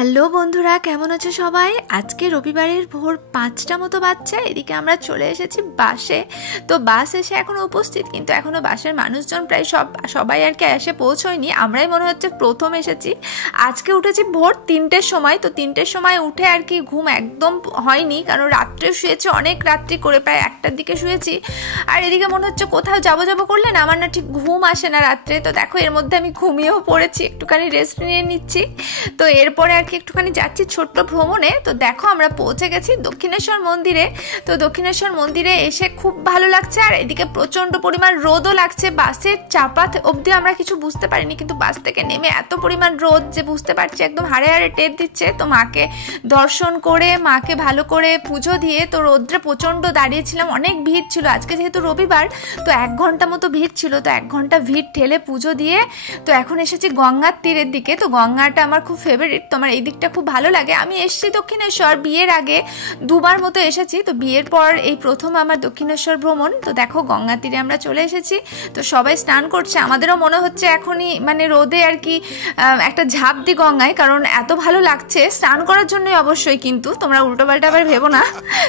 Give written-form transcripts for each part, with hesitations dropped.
Hello বন্ধুরা, কেমন আছো সবাই? আজকে রবিবারের ভোর 5টা মতো বাজছে। এদিকে আমরা চলে এসেছি বাসে। তো বাস এসে এখনো উপস্থিত, কিন্তু এখনো বাসের মানুষজন প্রায় সবাই আর কি এসে পৌঁছয়নি। আমরাই মনে হচ্ছে প্রথম এসেছি। আজকে উঠেছি ভোর 3টের সময়। তো 3টের সময় উঠে আর কি ঘুম একদম হয়নি, কারণ রাত্রে শুয়েছি, অনেক রাত্রি করে প্রায় 1টার দিকে শুয়েছি। আর এদিকে মনে হচ্ছে কোথাও যাবো করলে না আমার না ঠিক ঘুম আসে না রাত্রে। তো দেখো এর মধ্যে আমি ঘুমিয়েও পড়েছি, একটুখানি রেস্ট নিয়ে নিচ্ছি। তো এরপরে আর কি একটুখানি যাচ্ছি ছোট্ট ভ্রমণে। তো দেখো আমরা পৌঁছে গেছি দক্ষিণেশ্বর মন্দিরে। তো দক্ষিণেশ্বর মন্দিরে এসে খুব ভালো লাগছে, আর এদিকে প্রচন্ড পরিমাণ রোদও লাগছে। বাসের চাপা অবধি আমরা কিছু বুঝতে পারিনি, কিন্তু বাস থেকে নেমে এত পরিমাণ রোদ যে বুঝতে পারছি, একদম হাড়ে হাড়ে টের দিচ্ছে। তো মাকে দর্শন করে, মাকে ভালো করে পুজো দিয়ে, তো রোদ্রে প্রচন্ড দাঁড়িয়েছিলাম, অনেক ভিড় ছিল আজকে যেহেতু রবিবার। তো 1 ঘন্টা মতো ভিড় ছিল। তো 1 ঘন্টা ভিড় ঠেলে পুজো দিয়ে তো এখন এসেছি গঙ্গার তীরের দিকে। তো গঙ্গাটা আমার খুব ফেভারিট, তো আমার এই দিকটা খুব ভালো লাগে। আমি এসেছি দক্ষিণেশ্বর, বিয়ের আগে 2বার মতো এসেছি। তো বিয়ের পর এই প্রথম আমার দক্ষিণেশ্বর ভ্রমণ। তো দেখো গঙ্গা তীরে আমরা চলে এসেছি। তো সবাই স্নান করছে, আমাদেরও মনে হচ্ছে এখনই মানে রোদে আর কি একটা ঝাঁপ দিই গঙ্গায়, কারণ এত ভালো লাগছে। স্নান করার জন্যই অবশ্যই, কিন্তু তোমরা উল্টোপাল্টা আবার ভেবো না।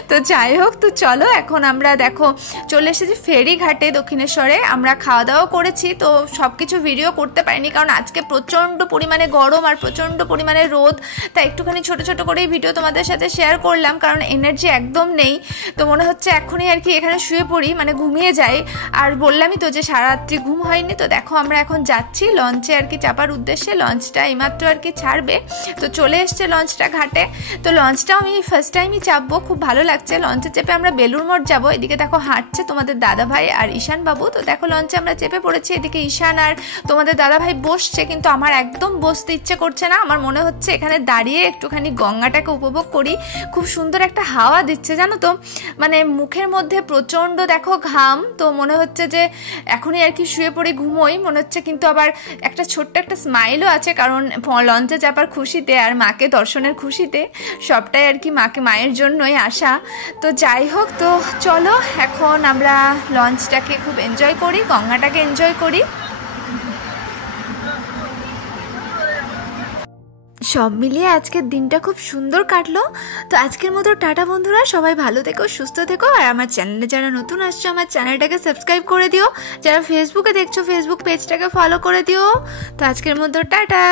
তো যাই হোক, তো চলো এখন আমরা দেখো চলে এসেছি ফেরিঘাটে দক্ষিণেশ্বরে। আমরা খাওয়া দাওয়া করেছি, তো সব কিছু ভিডিও করতে পারিনি, কারণ আজকে প্রচণ্ড পরিমাণে গরম আর প্রচণ্ড পরিমাণে রোদ। তাই একটুখানি ছোট ছোট করেই ভিডিও তোমাদের সাথে শেয়ার করলাম, কারণ এনার্জি একদম নেই। তো মনে হচ্ছে এখনই আর কি এখানে শুয়ে পড়ি, মানে ঘুমিয়ে যাই। আর বললামই তো যে সারা রাত্রি ঘুম হয়নি। তো দেখো আমরা এখন যাচ্ছি লঞ্চে আর কি চাপার উদ্দেশ্যে। লঞ্চটা এইমাত্র আর কি ছাড়বে। তো চলে এসছে লঞ্চটা ঘাটে। তো লঞ্চটাও আমি ফার্স্ট টাইমই চাপবো, খুব ভালো লাগছে। লঞ্চে চেপে আমরা বেলুড় মঠ যাবো। এদিকে দেখো হাঁটছে তোমাদের দাদাভাই আর ঈশান বাবু। তো দেখো লঞ্চে আমরা চেপে পড়েছি। এদিকে ঈশান আর তোমাদের দাদাভাই বসছে, কিন্তু আমার একদম বসতে ইচ্ছে করছে না। আমার মনে হচ্ছে এখানে দাঁড়িয়ে একটুখানি গঙ্গাটাকে উপভোগ করি। খুব সুন্দর একটা হাওয়া দিচ্ছে জানো তো, মানে মুখের মধ্যে প্রচণ্ড দেখো ঘাম। তো মনে হচ্ছে যে এখনই আর কি শুয়ে পড়ে ঘুমোই মনে হচ্ছে, কিন্তু আবার একটা ছোট্ট একটা স্মাইলও আছে, কারণ লঞ্চে চাপার খুশিতে আর মাকে দর্শনের খুশিতে, সবটাই আর কি মায়ের জন্যই আসা। তো যাই হোক, তো চলো এখন আমরা লঞ্চটাকে খুব এনজয় করি, গঙ্গাটাকে এনজয় করি। সব মিলিয়ে আজকের দিনটা খুব সুন্দর কাটলো। তো আজকের মতো টাটা বন্ধুরা, সবাই ভালো থেকো, সুস্থ থেকো। আর আমার চ্যানেলে যারা নতুন আসছো, আমার চ্যানেলটাকে সাবস্ক্রাইব করে দিও। যারা ফেসবুকে দেখছো, ফেসবুক পেজটাকে ফলো করে দিও। তো আজকের মতো টাটা।